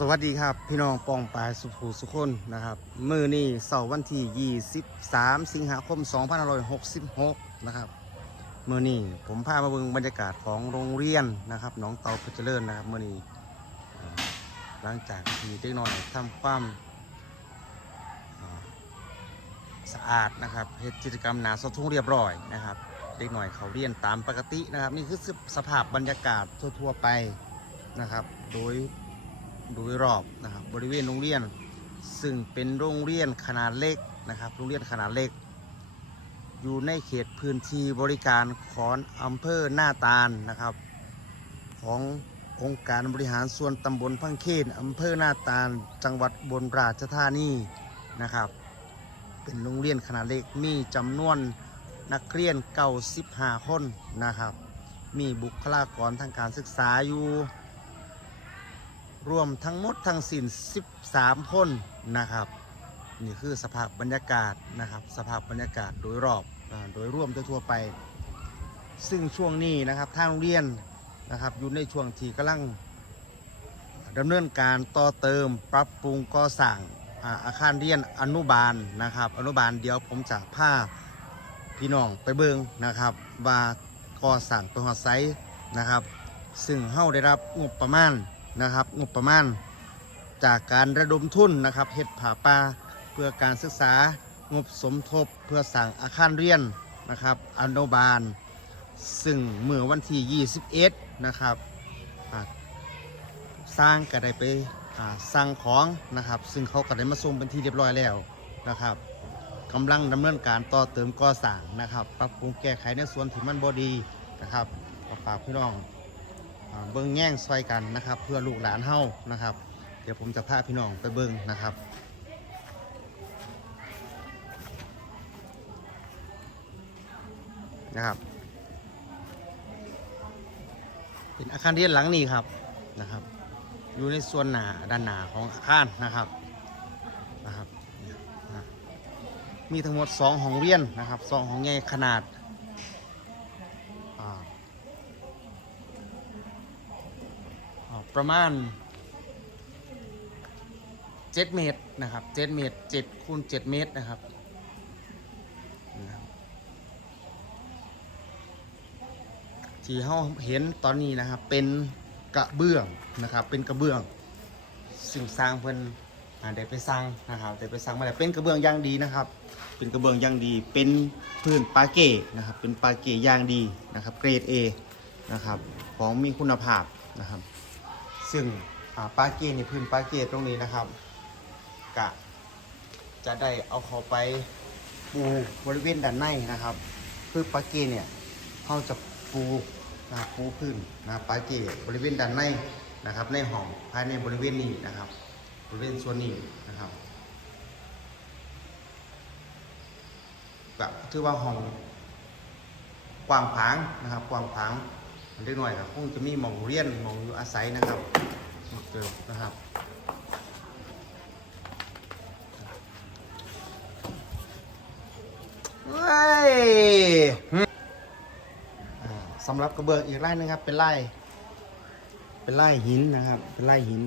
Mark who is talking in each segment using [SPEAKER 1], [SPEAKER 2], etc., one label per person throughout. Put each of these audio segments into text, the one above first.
[SPEAKER 1] สวัสดีครับ พี่น้องปองปายสุภูสุคนนะครับมือนี้เสาร์วันที่ 23 สิงหาคม 2566 นะครับมือนี้ผมพามาเบิ่งบรรยากาศของโรงเรียนนะครับหนองเตาเพชรเจริญนะครับมือนี้หลังจากที่เด็กน้อยทำความสะอาดนะครับเฮ็ดกิจกรรมหนาสะทุ่งเรียบร้อยนะครับเด็กหน่อยเขาเรียนตามปกตินะครับ นี่คือสภาพบรรยากาศทั่วๆไปนะครับ โดย โดยรอบนะครับบริเวณโรงเรียน ซึ่งเป็นโรงเรียนขนาดเล็กนะครับ โรงเรียนขนาดเล็ก อยู่ในเขตพื้นที่บริการของอำเภอหน้าตาลนะครับ ขององค์การบริหารส่วนตำบลพังเคนอำเภอหน้าตาล จังหวัดบนราชธานีนะครับ เป็นโรงเรียนขนาดเล็กมีจำนวนนักเรียนเก่า15คนนะครับ มีบุคลากรทางการศึกษาอยู่ รวมทั้งหมดทั้งสิ้น13คนนะครับ นี่คือสภาพบรรยากาศนะครับ สภาพบรรยากาศโดยรอบโดยรวมทั่วไป ซึ่งช่วงนี้นะครับทางโรงเรียนนะครับอยู่ในช่วงที่กำลังดำเนินการต่อเติมปรับปรุงก่อสร้างอาคารเรียนอนุบาลนะครับ อนุบาลเดี๋ยวผมจะพาพี่น้องไปเบิงนะครับ ว่าก่อสร้างตัวหอดไซส์นะครับ ซึ่งเฮาได้รับงบประมาณ นะครับ งบประมาณจากการระดมทุนนะครับเฮ็ดผาป่าเพื่อการศึกษางบสมทบเพื่อสั่งอาคารเรียนนะครับอนุบาล ซึ่งเมื่อวันที่ 21 นะครับสร้างก็ได้ไปอ่าสั่งของนะครับ ซึ่งเขาก็ได้มาส่งเป็นที่เรียบร้อยแล้วนะครับกำลังดำเนินการต่อเติมก่อสร้างนะครับ ปรับปรุงแก้ไขในส่วนที่มันบดีนะครับฝากพี่น้อง เบิ้งแง่งซอยกันนะครับ เพื่อลูกหลานเฮานะครับ เดี๋ยวผมจะพาพี่น้องไปเบิ้งนะครับนะครับ เป็นอาคารเรียนหลังนี้ครับนะครับ อยู่ในส่วนหนาด้านหนาของอาคารนะครับนะครับ มีทั้งหมด 2 ห้องเรียนนะครับสองห้องใหญ่ขนาดอ่า อ่า ประมาณ7เมตรนะครับ7เมตร7คูณ7เมตรนะครับนะครับที่เราเห็นตอนนี้นะครับ เป็นกระเบื้องนะครับ เป็นกระเบื้อง สิ่งสร้างเพิ่นอ่าได้ไปสร้างนะครับได้ไปสร้างมาแล้วเป็นกระเบื้องย่างดีนะครับ เป็นกระเบื้องย่างดี เป็นพื้นปาเก้นะครับ เป็นปาเก้ย่างดีนะครับ เกรด A นะครับ ของมีคุณภาพนะครับ ซึ่งอ่าปาเก้นี่พื้นปาเก้ตรงนี้นะครับกะจะได้เอาเขาไปปูบริเวณด้านในนะครับคือปาเก้เนี่ยเขาจะปูนะครับปูพื้นนะครับปาเก้บริเวณด้านในนะครับ ในห้องภายในบริเวณนี้นะครับ บริเวณส่วนนี้นะครับก็ถือว่าห้องกว้างผางนะครับกว้างผาง เล็กหน่อยครับคงจะมีหมองเรียนหมองอยู่อาศัยนะครับเกิดนะครับเฮ้ยสำหรับกระเบื้องอีกไร่นึงครับ เป็นไร่เป็นไร่หินนะครับ เป็นไร่หิน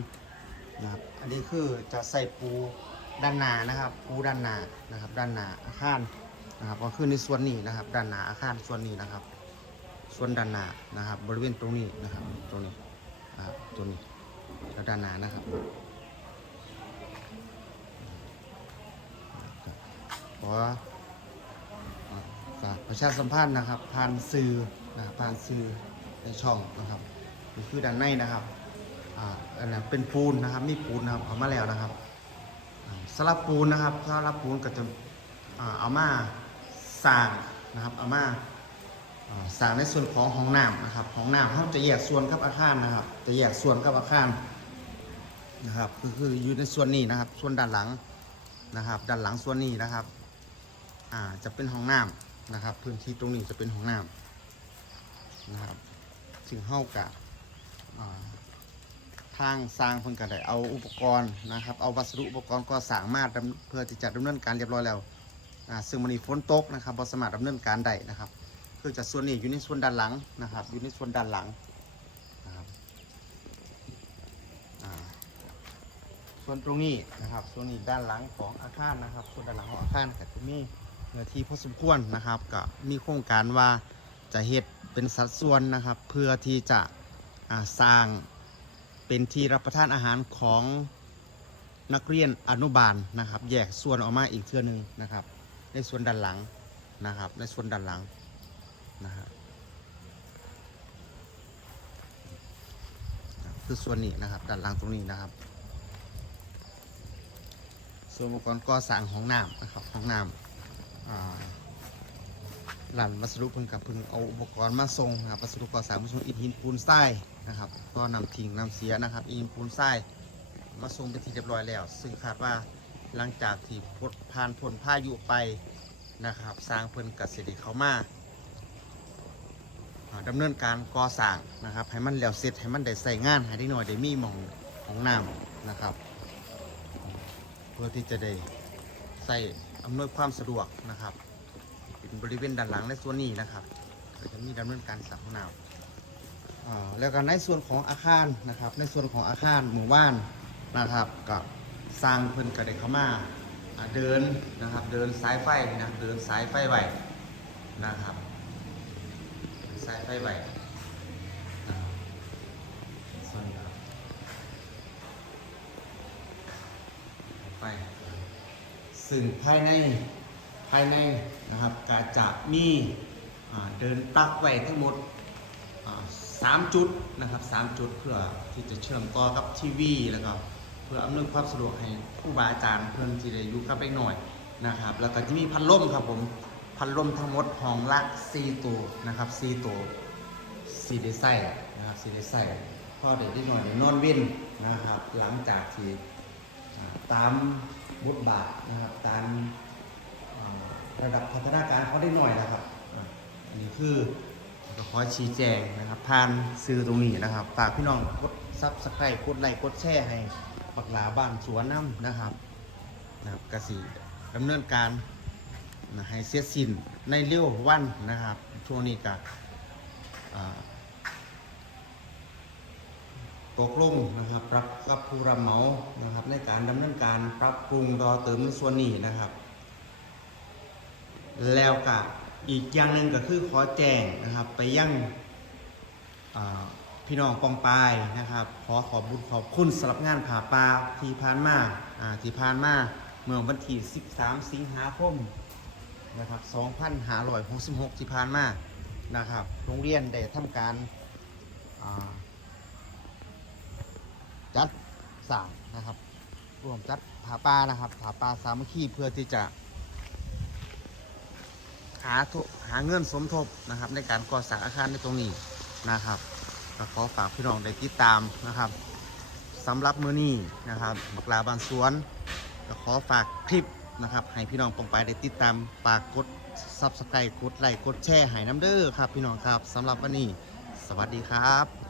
[SPEAKER 1] นะครับอันนี้คือจะใส่ปูด้านหน้านะครับปูด้านหน้านะครับ ด้านหน้าอาคารนะครับก็คือในส่วนนี้นะครับ ด้านหน้าอาคารส่วนนี้นะครับ ส่วนด้านหน้านะครับ บริเวณตรงนี้นะครับ ตรงนี้นะครับตัวนี้แล้วด้านหน้านะครับขอฝากประชาสัมพันธ์นะครับ ผ่านสื่อนะครับผ่านสื่อในช่องนะครับนี่คือด้านในนะครับอ่าอันนั้นเป็นปูนนะครับ มีปูนนะครับเอามาแล้วนะครับอ่าสลับปูนนะครับสลับปูนก็จะเอามาสร้างนะครับเอามา สร้างในส่วนของห้องน้ำนะครับห้องน้ำเขาจะแยกส่วนกับอาคารนะครับ จะแยกส่วนกับอาคารนะครับคือคืออยู่ในส่วนนี้นะครับ ส่วนด้านหลังนะครับ ด้านหลังส่วนนี้นะครับอ่าจะเป็นห้องน้ำนะครับ พื้นที่ตรงนี้จะเป็นห้องน้ำนะครับถึงเข้ากับทางสร้างเพิ่นก็ได้เอาอุปกรณ์นะครับ เอาวัสดุอุปกรณ์ก็สามาดำเพื่อที่จะดำเนินการเรียบร้อยแล้วซึ่งมันนี้ฝนตกนะครับบ่สามารถดำเนินการได้นะครับ คือจะส่วนนี้อยู่ในส่วนด้านหลังนะครับ อยู่ในส่วนด้านหลังนะครับส่วนตรงนี้นะครับ ส่วนนี้ด้านหลังของอาคารนะครับ ส่วนด้านหลังของอาคารก็จะมีเนื้อที่พอสมควรนะครับก็มีโครงการว่าจะเฮ็ดเป็นสัดส่วนนะครับ เพื่อที่จะสร้างเป็นที่รับประทานอาหารของนักเรียนอนุบาลนะครับ แยกส่วนออกมาอีกเทื่อหนึงนะครับ ในส่วนด้านหลังนะครับ ในส่วนด้านหลัง นะฮะคือส่วนนี้นะครับด้านหลังตรงนี้นะครับ ส่วนอุปกรณ์ก่อสร้างห้องน้ำนะครับห้องน้ำหลันวัสดุเพิ่งกับเพิ่งเอาอุปกรณ์มาส่งนะครับวัสดุก่อสร้างมาส่งอิฐหินปูนทรายนะครับ ก็นำทิ้งนำเสียนะครับอิฐหินปูนทรายมาส่งเป็นที่เรียบร้อยแล้ว ซึ่งคาดว่าหลังจากที่พ้นผ่านพ้นพายุไปนะครับ สร้างเพิ่นกัดเสได็เขามา ดำเนินการก่อสร้างนะครับ ให้มันแล้วเสร็จให้มันได้ใส่งานให้ได้หน่อยได้มีหมองของน้ำนะครับ เพื่อที่จะได้ใส่อำนวยความสะดวกนะครับเป็นบริเวณด้านหลังในส่วนนี้นะครับก็จะมีดำเนินการสร้างห้องน้ำแล้วก็ในส่วนของอาคารนะครับ ในส่วนของอาคารหมู่บ้านนะครับกับสร้างเพิ่นก็ได้เข้ามาอ่าเดินนะครับ เดินสายไฟนะเดินสายไฟไหวนะครับ สายไฟไหวอ่ส่วนครับไป ซึ่งภายในภายในนะครับกาจะมีเดินปลั๊กไว้ทั้งหมดอ่าสามจุดนะครับสามจุดเพื่อที่จะเชื่อมต่อกับทีวีแล้วก็เพื่ออำนวยความสะดวกให้ผู้บาอาจารย์เพื่อนที่ได้อยู่กับเล็กหน่อยนะครับ แล้วก็จะมีพัดลมครับผม พัดลมทั้งหมดห้องละ4ตัวนะครับ4ตัวสีได้ใส่นะครับสีได้ใส่พ่อเด็กได้หน่อยนอนว้นนะครับ หลังจากที่ตามบทบาทนะครับตามระดับพัฒนาการเขาได้หน่อยนะครับอันนี้คือขอชี้แจงนะครับผ่านซื้อตรงนี้นะครับฝากพี่น้องกดซับสไครต์กดไลค์กดแชร์ให้ปักหลาบ้านสวนน้ำนะครับนะครับกสิดำเนินการ นะให้เสร็จสิ้นในเร็ววันนะครับ ช่วงนี้ก็อ่าตกลงนะครับรับกับผู้รับเหมานะครับ ในการดำเนินการปรับปรุงรอเติมส่วนนี้นะครับ แล้วก็อีกอย่างหนึ่งก็คือขอแจ้งนะครับ ไปยังอ่าพี่น้องปองปลายนะครับ ขอขอบบุญขอบคุณสำหรับงานผ่าปลาที่ผ่านมาอ่าที่ผ่านมาเมื่อวันที่ 13 สิงหาคม นะครับ2566ที่ผ่านมานะครับ โรงเรียนได้ทำการาจัดสร้างนะครับ รวมจัดผาป่านะครับผาป่าสามัคคีเพื่อที่จะหาทุหาเงินสมทบนะครับ ในการก่อสร้างอาคารในตรงนี้นะครับก็ขอฝากพี่น้องได้ติดตามนะครับสำหรับมือนี้นะครับบักลาบานสวนก็ขอฝากคลิป นะครับ ให้พี่น้องปองไปได้ติดตามฝากกดซับสไครต์กดไลค์กดแชร์ให้น้ำเด้อครับ พี่น้องครับสำหรับวันนี้ สวัสดีครับ